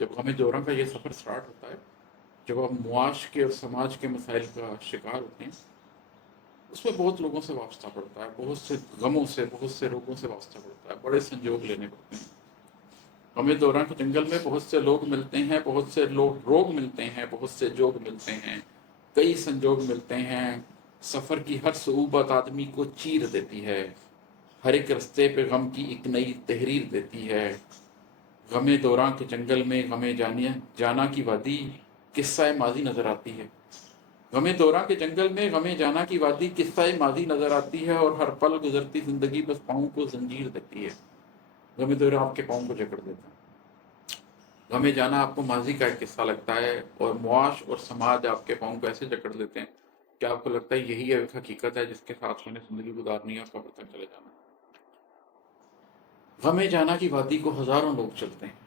जब गम दौरां का ये सफ़र स्टार्ट होता है, जब आप मुआश के और समाज के मसाइल का शिकार होते हैं, उसमें बहुत लोगों से वास्ता पड़ता है, बहुत से गमों से, बहुत से रोगों से वास्ता पड़ता है, बड़े संजोग लेने पड़ते हैं। गम दौरां के जंगल में बहुत से लोग मिलते हैं, बहुत से लोग रोग मिलते हैं, बहुत से जोग मिलते हैं, कई संजोग मिलते हैं। सफ़र की हर सूबत आदमी को चीर देती है, हर एक रस्ते पे गम की एक नई तहरीर देती है। गमे दौरां के जंगल में गमे जानिया जाना की वादी किस्सा माजी नज़र आती है। गमे दौरां के जंगल में गमे जाना की वादी किस्सा माजी नज़र आती है, और हर पल गुजरती ज़िंदगी बस पाँव को जंजीर देती है। गमे दौरां आपके पाँव को जकड़ देता है। गमे जाना आपको माजी का एक किस्सा लगता है, और मुआश और समाज आपके पाँव को ऐसे जकड़ देते हैं कि आपको लगता है यही एक हकीकत है जिसके साथ मैंने ज़िंदगी गुजारनी है, और कब्र तक चले जाना। गमे जाना की वादी को हज़ारों लोग चलते हैं,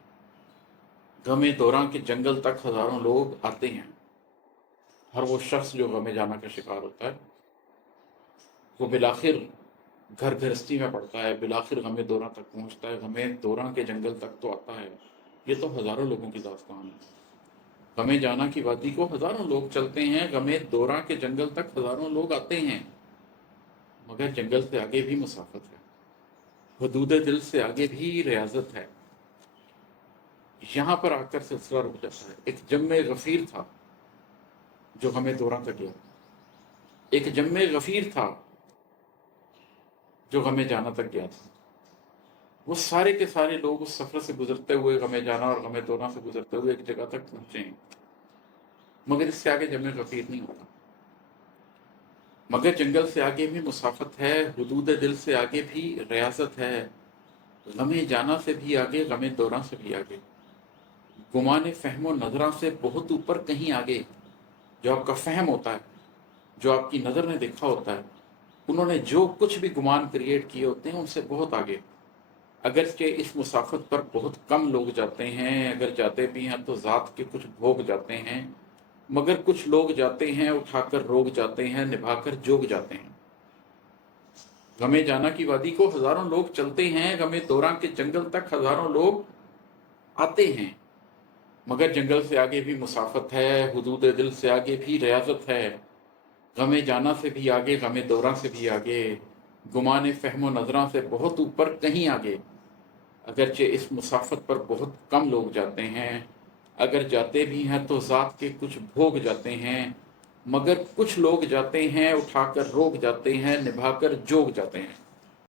गमे दौरां के जंगल तक हज़ारों लोग आते हैं। हर वो शख्स जो गमे जाना का शिकार होता है, वो बिलाखिर घर गृहस्थी में पड़ता है, बिलाखिर गमे दौरां तक पहुंचता है, गमे दौरां के जंगल तक तो आता है। ये तो हज़ारों लोगों की दास्तान है। गमे जाना की वादी को हज़ारों लोग चलते हैं, गमे दौरां के जंगल तक हज़ारों लोग आते हैं, मगर जंगल से आगे भी मुसाफत है, हदूद दिल से आगे भी रियाजत है। यहाँ पर आकर सिलसिला रुक जाता है। एक जम्मे गफ़ीर था जो गमे दौरां तक गया, एक जम्मे गफ़ीर था जो गमे जाना तक गया था। वो सारे के सारे लोग उस सफ़र से गुजरते हुए, गमे जाना और गमे दौरां से गुजरते हुए एक जगह तक पहुँचे हैं, मगर इससे आगे जम्मे गफ़ीर नहीं होता। मगर जंगल से आगे भी मुसाफत है, हुदूद दिल से आगे भी रियासत है, गमे जाना से भी आगे, गमे दौरां से भी आगे, गुमान फ़हम नज़रा से बहुत ऊपर कहीं आगे। जो आपका फ़हम होता है, जो आपकी नज़र ने देखा होता है, उन्होंने जो कुछ भी गुमान क्रिएट किए होते हैं उनसे बहुत आगे। अगरचे इस मुसाफत पर बहुत कम लोग जाते हैं, अगर जाते भी हैं तो ज़ात के कुछ भोग जाते हैं, मगर कुछ लोग जाते हैं उठाकर रोग जाते हैं, निभाकर जोग जाते हैं। गमे जाना की वादी को हज़ारों लोग चलते हैं, गमे दौरां के जंगल तक हज़ारों लोग आते हैं, मगर जंगल से आगे भी मुसाफत है, हुदूद दिल से आगे भी रियाजत है, गमे जाना से भी आगे, गमे दौरां से भी आगे, गुमान फ़हम नज़रा से बहुत ऊपर कहीं आगे। अगरचे इस मुसाफत पर बहुत कम लोग जाते हैं, अगर जाते भी हैं तो ज़ात के कुछ भोग जाते हैं, मगर कुछ लोग जाते हैं उठाकर रोग जाते हैं, निभाकर जोग जाते हैं।